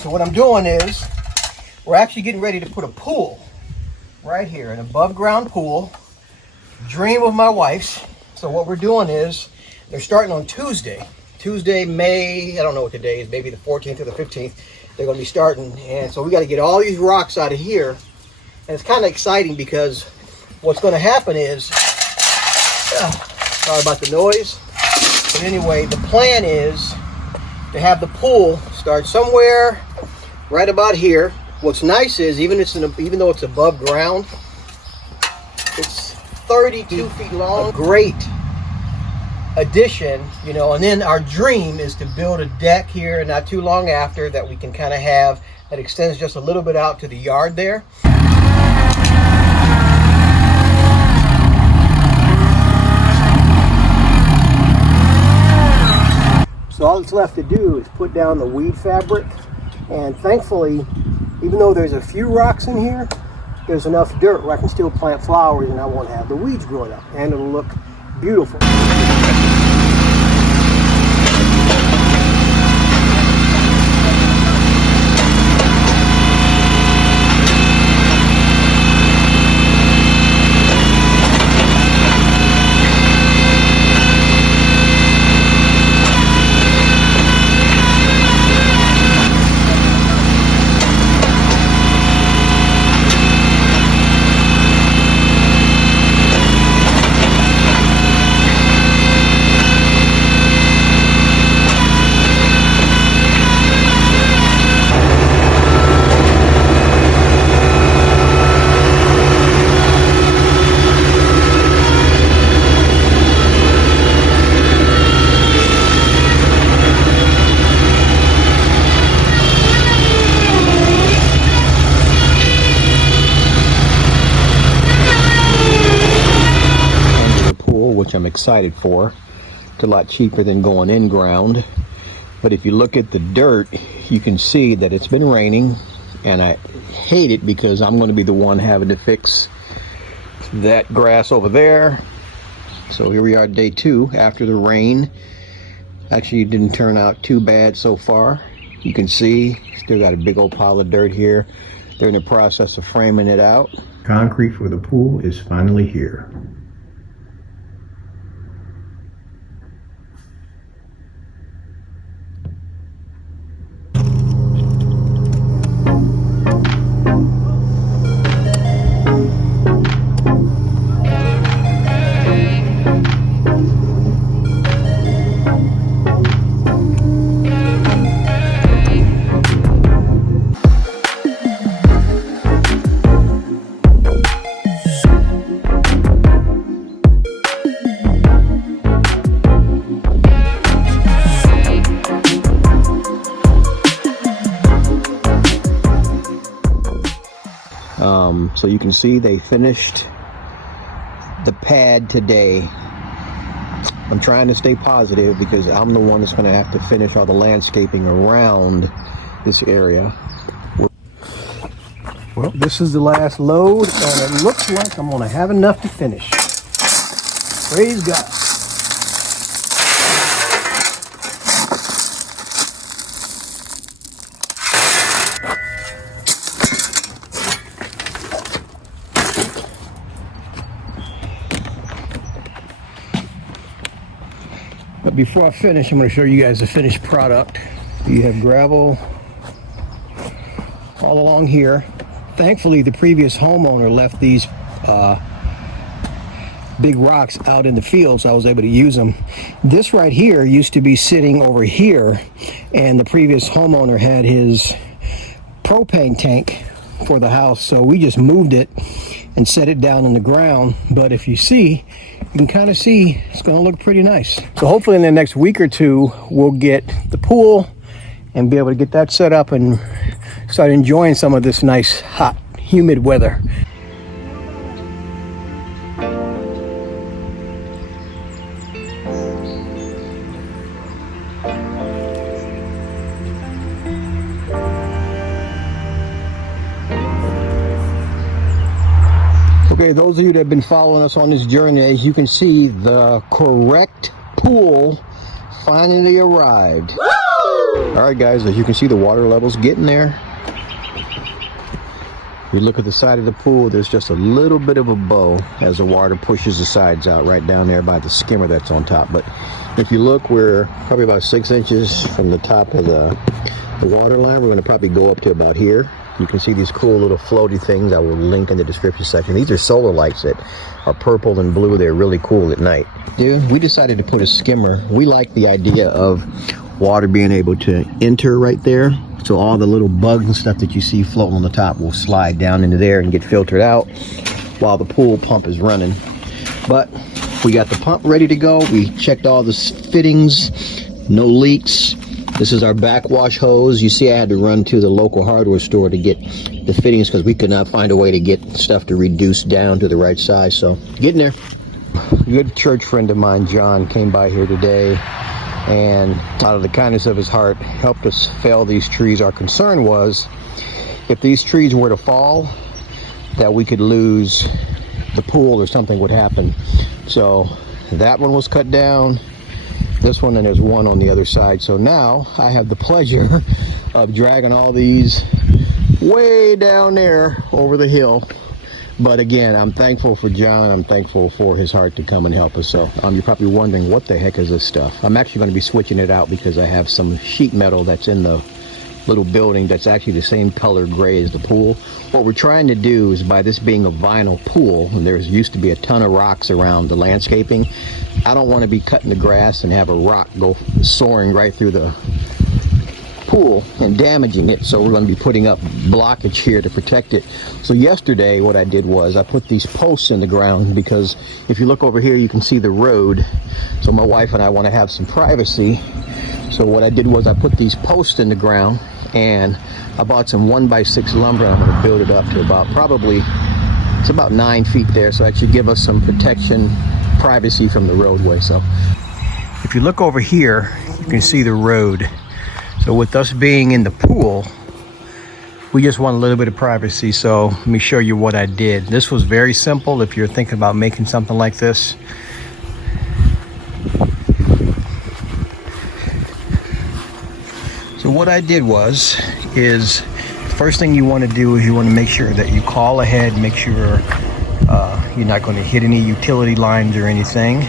So what I'm doing is we're actually getting ready to put a pool right here, an above ground pool, dream of my wife's. So what we're doing is they're starting on Tuesday, May, I don't know what the day is, maybe the 14th or the 15th. They're going to be starting, and so we got to get all these rocks out of here. And it's kind of exciting because what's going to happen is, sorry about the noise, but anyway, the plan is to have the pool start somewhere right about here. What's nice is even though it's above ground, it's 32 feet long. A great addition, you know. And then our dream is to build a deck here not too long after that we can kind of have that extends just a little bit out to the yard there. So all that's left to do is put down the weed fabric, and thankfully, even though there's a few rocks in here, there's enough dirt where I can still plant flowers and I won't have the weeds growing up, and it'll look beautiful. Which I'm excited for. It's a lot cheaper than going in ground. But if you look at the dirt, you can see that it's been raining, and I hate it because I'm going to be the one having to fix that grass over there. So here we are, day 2 after the rain. Actually, it didn't turn out too bad so far. You can see still got a big old pile of dirt here. They're in the process of framing it out. Concrete for the pool is finally here. So you can see they finished the pad today. I'm trying to stay positive because I'm the one that's going to have to finish all the landscaping around this area. Well, this is the last load, and it looks like I'm going to have enough to finish. Praise God. But before I finish, I'm going to show you guys the finished product. You have gravel all along here. Thankfully, the previous homeowner left these big rocks out in the field, so I was able to use them. This right here used to be sitting over here, and the previous homeowner had his propane tank for the house, so we just moved it and set it down in the ground. But if you see, you can kind of see it's going to look pretty nice. So hopefully in the next week or two, we'll get the pool and be able to get that set up and start enjoying some of this nice, hot, humid weather. Okay, those of you that have been following us on this journey, as you can see, the correct pool finally arrived. Woo! All right, guys, as you can see, the water level's getting there. You look at the side of the pool, there's just a little bit of a bow as the water pushes the sides out right down there by the skimmer that's on top. But if you look, we're probably about 6 inches from the top of the water line. We're going to probably go up to about here. You can see these cool little floaty things I will link in the description section. These are solar lights that are purple and blue. They're really cool at night. Dude, we decided to put a skimmer. We like the idea of water being able to enter right there. So all the little bugs and stuff that you see floating on the top will slide down into there and get filtered out while the pool pump is running. But we got the pump ready to go. We checked all the fittings, no leaks. This is our backwash hose. You see I had to run to the local hardware store to get the fittings because we could not find a way to get stuff to reduce down to the right size. So getting there. A good church friend of mine, John, came by here today and out of the kindness of his heart helped us fell these trees. Our concern was if these trees were to fall that we could lose the pool or something would happen. So that one was cut down, this one, and there's one on the other side. So now I have the pleasure of dragging all these way down there over the hill. But again, I'm thankful for John. I'm thankful for his heart to come and help us. So you're probably wondering, what the heck is this stuff? I'm actually going to be switching it out because I have some sheet metal that's in the little building that's actually the same color gray as the pool. What we're trying to do is, by this being a vinyl pool, and there used to be a ton of rocks around the landscaping, I don't want to be cutting the grass and have a rock go soaring right through the pool and damaging it. So we're going to be putting up blockage here to protect it. So yesterday what I did was I put these posts in the ground because if you look over here you can see the road. So my wife and I want to have some privacy. So what I did was I put these posts in the ground and I bought some 1x6 lumber. I'm going to build it up to about, probably it's about 9 feet there, so that should give us some protection, privacy from the roadway. So if you look over here you can see the road. So with us being in the pool, we just want a little bit of privacy. So let me show you what I did. This was very simple if you're thinking about making something like this. So what I did is first thing you want to do is you want to make sure that you call ahead, make sure you're not going to hit any utility lines or anything.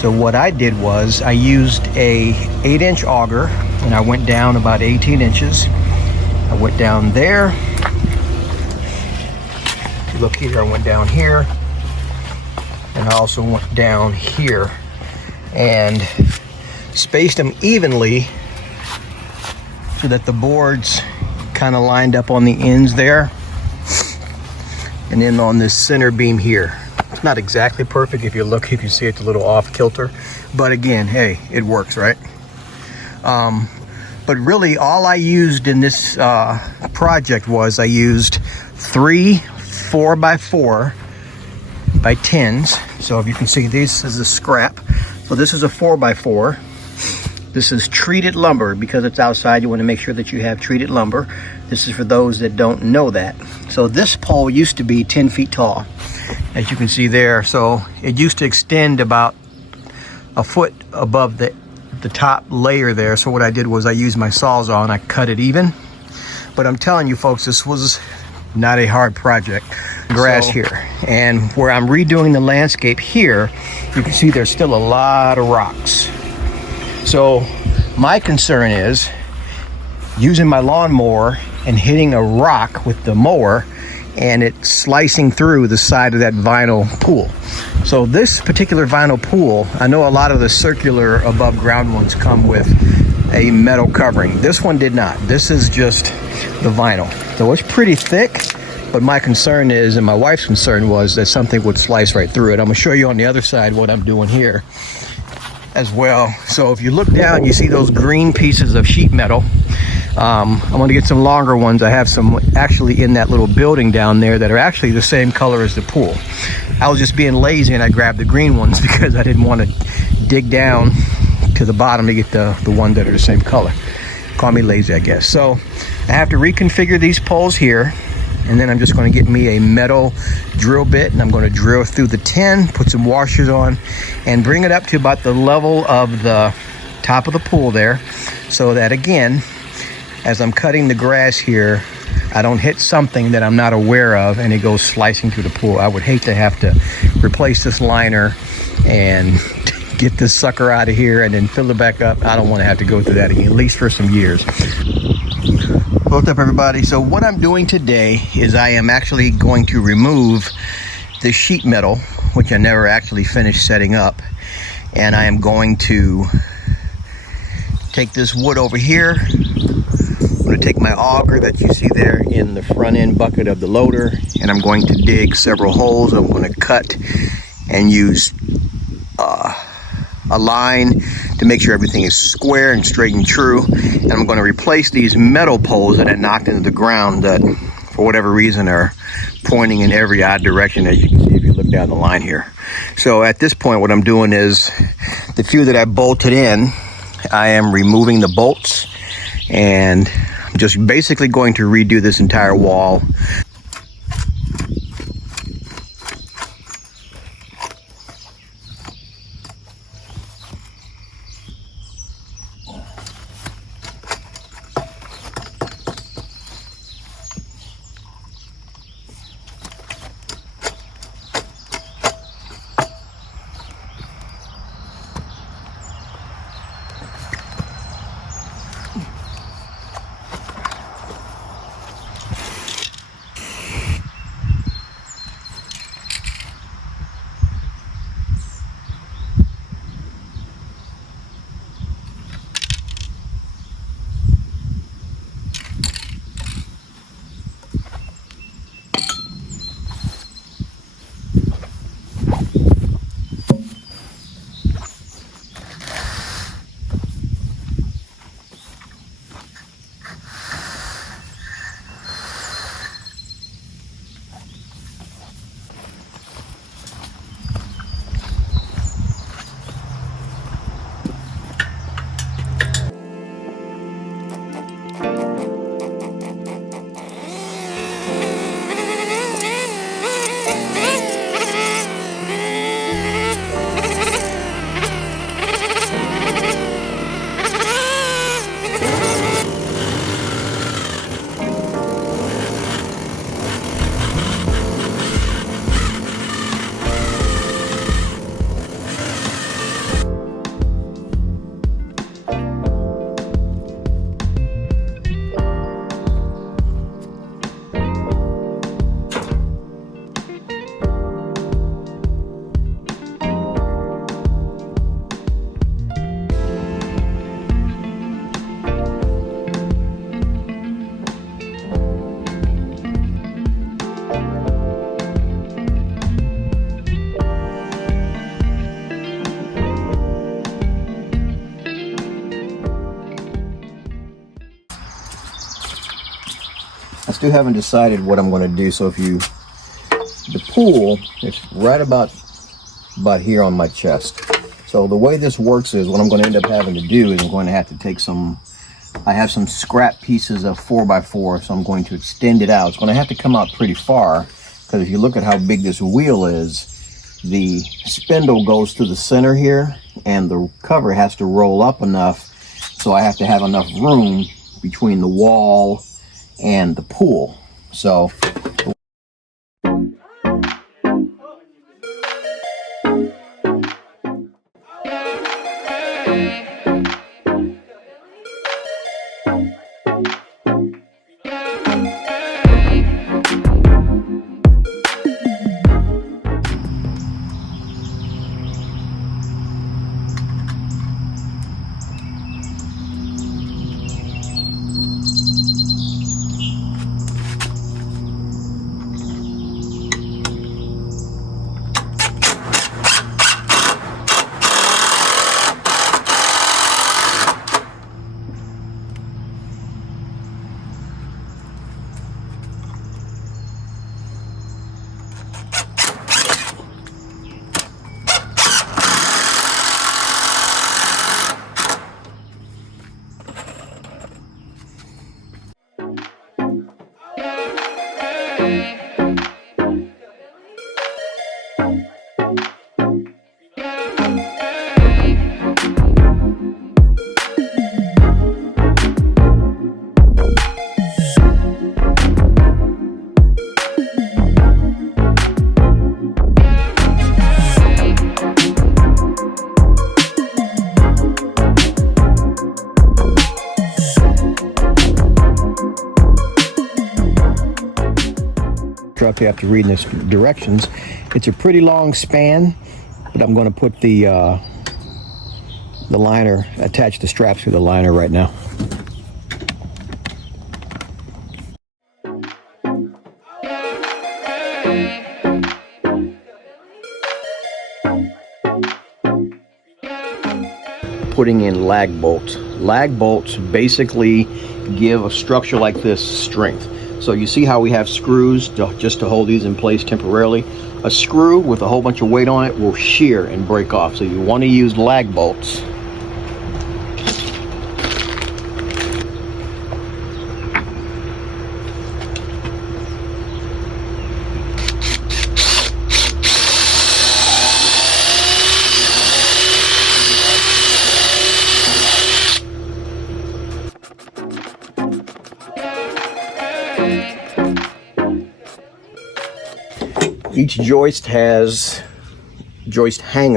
So what I did was I used a 8-inch auger and I went down about 18 inches. I went down there. If you look here, I went down here. And I also went down here and spaced them evenly so that the boards kind of lined up on the ends there. And then on this center beam here. It's not exactly perfect. If you look, you can see it's a little off kilter. But again, hey, it works, right? But really all I used in this project was I used 3 4x4 by 10s. So if you can see, this is a scrap. So this is a 4x4. This is treated lumber. Because it's outside, you want to make sure that you have treated lumber. This is for those that don't know that. So this pole used to be 10 feet tall, as you can see there. So it used to extend about a foot above the top layer there. So what I did was I used my Sawzall and I cut it even. But I'm telling you folks, this was not a hard project. Grass here, and where I'm redoing the landscape here, you can see there's still a lot of rocks. So my concern is using my lawnmower and hitting a rock with the mower and it slicing through the side of that vinyl pool. So this particular vinyl pool, I know a lot of the circular above ground ones come with a metal covering. This one did not. This is just the vinyl. So it's pretty thick, but my concern is, and my wife's concern was, that something would slice right through it. I'm gonna show you on the other side what I'm doing here as well. So if you look down, you see those green pieces of sheet metal. I'm gonna get some longer ones. I have some actually in that little building down there that are actually the same color as the pool. I was just being lazy and I grabbed the green ones because I didn't want to dig down to the bottom to get the ones that are the same color. Call me lazy, I guess. So I have to reconfigure these poles here, and then I'm just going to get me a metal drill bit and I'm going to drill through the tin, put some washers on, and bring it up to about the level of the top of the pool there, so that again, as I'm cutting the grass here, I don't hit something that I'm not aware of and it goes slicing through the pool. I would hate to have to replace this liner and get this sucker out of here and then fill it back up. I don't want to have to go through that again, at least for some years. What's up, everybody? So what I'm doing today is I am actually going to remove the sheet metal, which I never actually finished setting up, and I am going to take this wood over here. I'm going to take my auger that you see there in the front end bucket of the loader, and I'm going to dig several holes. I'm going to cut and use a line to make sure everything is square and straight and true. And I'm going to replace these metal poles that I knocked into the ground that, for whatever reason, are pointing in every odd direction, as you can see if you look down the line here. So at this point, what I'm doing is the few that I bolted in, I am removing the bolts, and I'm just basically going to redo this entire wall. I still haven't decided what I'm going to do. So the pool is right about here on my chest. So the way this works is what I'm going to end up having to do is I'm going to have to take I have some scrap pieces of 4x4, so I'm going to extend it out. It's going to have to come out pretty far, because if you look at how big this wheel is, the spindle goes to the center here, and the cover has to roll up enough, so I have to have enough room between the wall and the pool. So truck after reading the directions. It's a pretty long span, but I'm going to put the liner, attach the straps to the liner right now. Putting in lag bolts. Lag bolts basically give a structure like this strength. So you see how we have screws just to hold these in place temporarily? A screw with a whole bunch of weight on it will shear and break off. So you want to use lag bolts. Each joist hanger,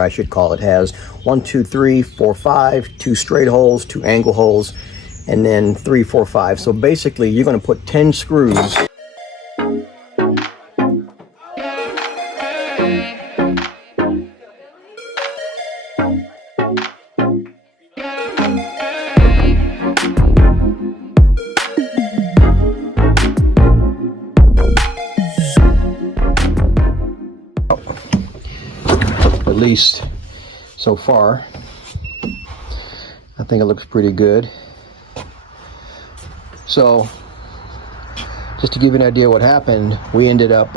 I should call it, has 1, 2, 3, 4, 5, 2 straight holes, 2 angle holes, and then 3, 4, 5. So basically you're going to put 10 screws. At least so far, I think it looks pretty good. So just to give you an idea what happened, we ended up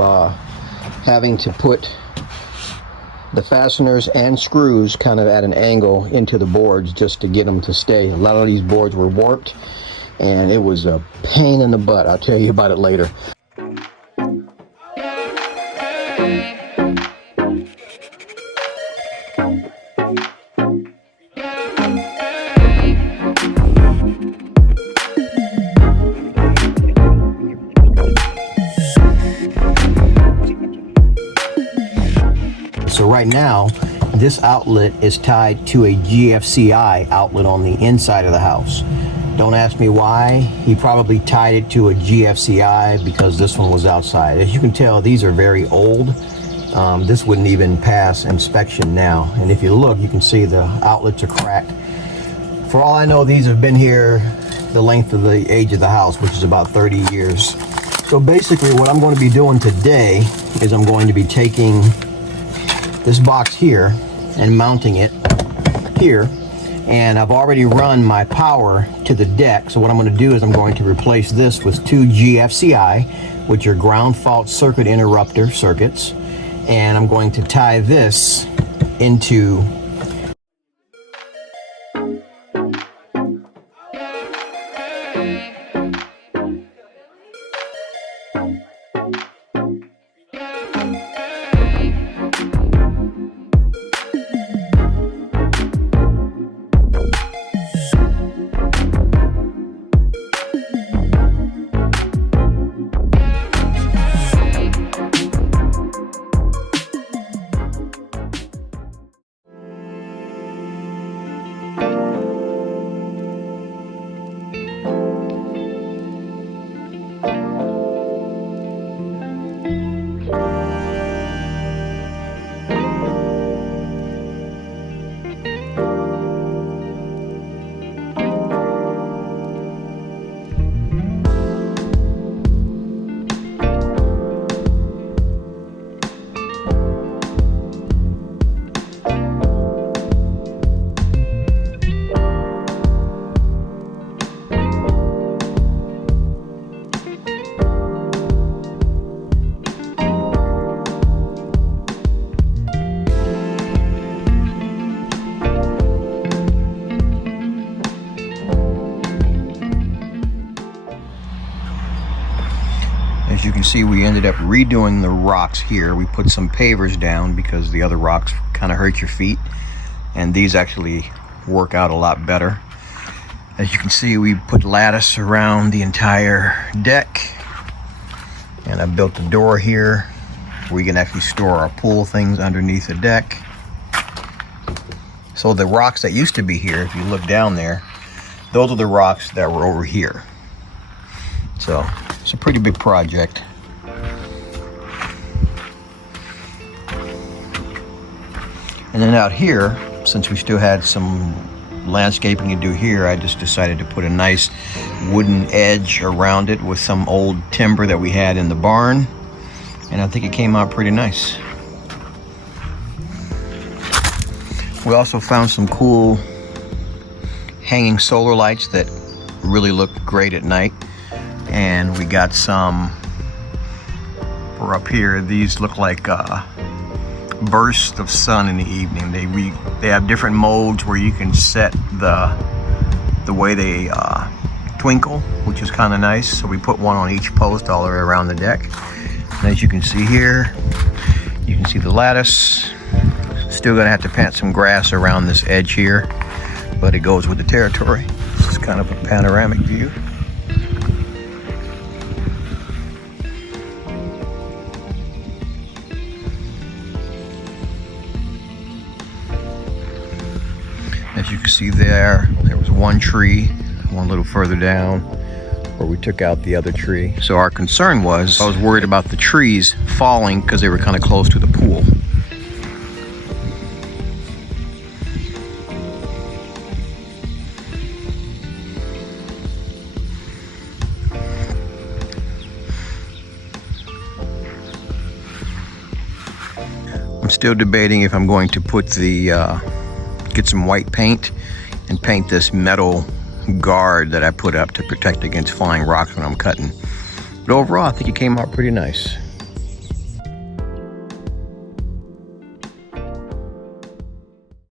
having to put the fasteners and screws kind of at an angle into the boards just to get them to stay. A lot of these boards were warped and it was a pain in the butt. I'll tell you about it later. So right now, this outlet is tied to a GFCI outlet on the inside of the house. Don't ask me why. He probably tied it to a GFCI because this one was outside. As you can tell, these are very old. This wouldn't even pass inspection now. And if you look, you can see the outlets are cracked. For all I know, these have been here the length of the age of the house, which is about 30 years. So basically what I'm going to be doing today is I'm going to be taking this box here and mounting it here, and I've already run my power to the deck. So what I'm going to do is I'm going to replace this with 2 GFCI, which are ground fault circuit interrupter circuits, and I'm going to tie this into As you can see, we ended up redoing the rocks here. We put some pavers down because the other rocks kind of hurt your feet, and these actually work out a lot better. As you can see, we put lattice around the entire deck, and I built a door here where we can actually store our pool things underneath the deck. So the rocks that used to be here, if you look down there, those are the rocks that were over here. So it's a pretty big project. And then out here, since we still had some landscaping to do here, I just decided to put a nice wooden edge around it with some old timber that we had in the barn. And I think it came out pretty nice. We also found some cool hanging solar lights that really look great at night. And we got some for up here. These look like bursts of sun in the evening. They have different modes where you can set the way they twinkle, which is kind of nice. So we put one on each post all the way around the deck. And as you can see here, you can see the lattice. Still gonna have to plant some grass around this edge here, but it goes with the territory. This is kind of a panoramic view. As you can see there was one tree, one little further down, where we took out the other tree. So our concern was, I was worried about the trees falling because they were kind of close to the pool. I'm still debating if I'm going to put get some white paint and paint this metal guard that I put up to protect against flying rocks when I'm cutting. But overall, I think it came out pretty nice.